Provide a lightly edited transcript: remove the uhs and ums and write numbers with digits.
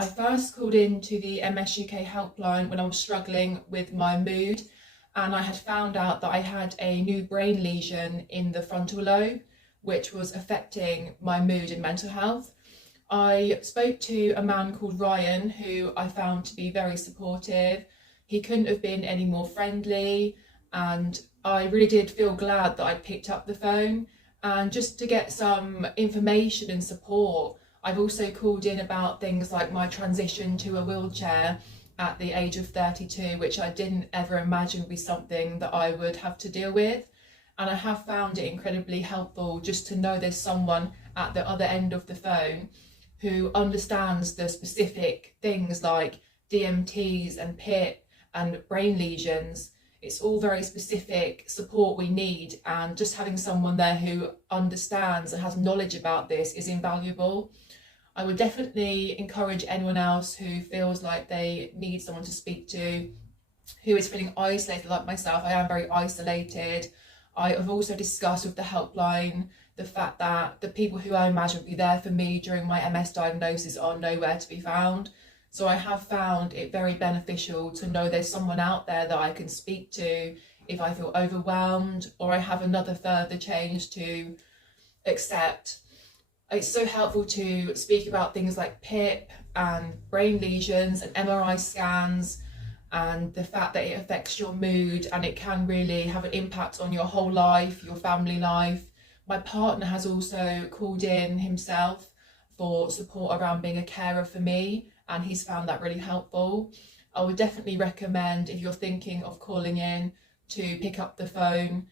I first called in to the MS-UK helpline when I was struggling with my mood, and I had found out that I had a new brain lesion in the frontal lobe, which was affecting my mood and mental health. I spoke to a man called Ryan, who I found to be very supportive. He couldn't have been any more friendly, and I really did feel glad that I'd picked up the phone. And just to get some information and support, I've also called in about things like my transition to a wheelchair at the age of 32, which I didn't ever imagine would be something that I would have to deal with. And I have found it incredibly helpful just to know there's someone at the other end of the phone who understands the specific things like DMTs and PIP and brain lesions. It's all very specific support we need, and just having someone there who understands and has knowledge about this is invaluable. I would definitely encourage anyone else who feels like they need someone to speak to, who is feeling isolated like myself. I am very isolated. I have also discussed with the helpline the fact that the people who I imagine would be there for me during my MS diagnosis are nowhere to be found. So I have found it very beneficial to know there's someone out there that I can speak to if I feel overwhelmed or I have another further change to accept. It's so helpful to speak about things like PIP and brain lesions and MRI scans, and the fact that it affects your mood and it can really have an impact on your whole life, your family life. My partner has also called in himself for support around being a carer for me, and he's found that really helpful. I would definitely recommend, if you're thinking of calling in, to pick up the phone.